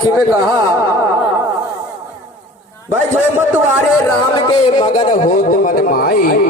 बैसाखी में कहा भाई जो मतवारे राम के मगन होत मन माई।